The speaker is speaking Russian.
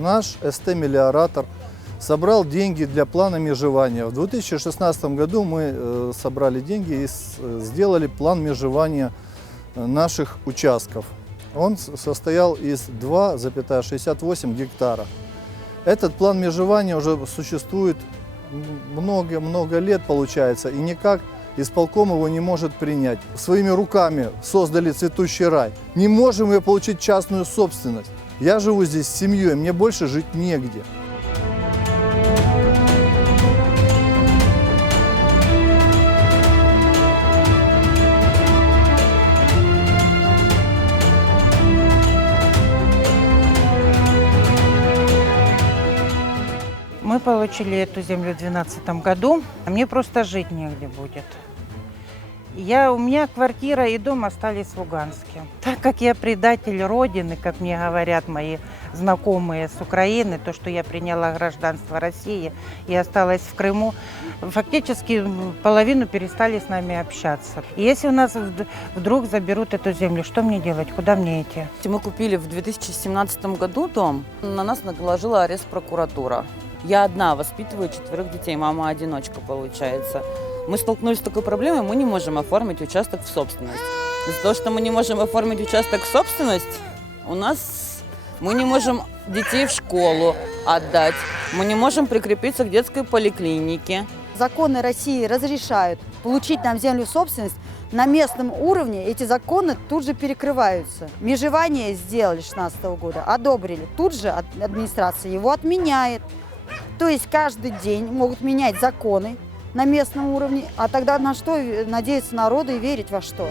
наш СТ-мелиоратор собрал деньги для плана межевания. В 2016 году мы собрали деньги и сделали план межевания наших участков. Он состоял из 2,68 гектара. Этот план межевания уже существует много лет, получается, и никак исполком его не может принять. Своими руками создали цветущий рай. Не можем мы получить частную собственность. Я живу здесь с семьей, мне больше жить негде. Мы получили эту землю в 2012 году, а мне просто жить негде будет. У меня квартира и дом остались в Луганске. Так как я предатель Родины, как мне говорят мои знакомые с Украины, то, что я приняла гражданство России и осталась в Крыму, фактически половину перестали с нами общаться. И если у нас вдруг заберут эту землю, что мне делать, куда мне идти? Мы купили в 2017 году дом, на нас наложила арест прокуратура. Я одна воспитываю 4 детей, мама-одиночка получается. Мы столкнулись с такой проблемой, мы не можем оформить участок в собственность. Из-за того, что мы не можем оформить участок в собственность, мы не можем детей в школу отдать, мы не можем прикрепиться к детской поликлинике. Законы России разрешают получить нам землю в собственность. На местном уровне эти законы тут же перекрываются. Межевание сделали 2016 года, одобрили. Тут же администрация его отменяет. То есть каждый день могут менять законы на местном уровне, а тогда на что надеяться народу и верить во что?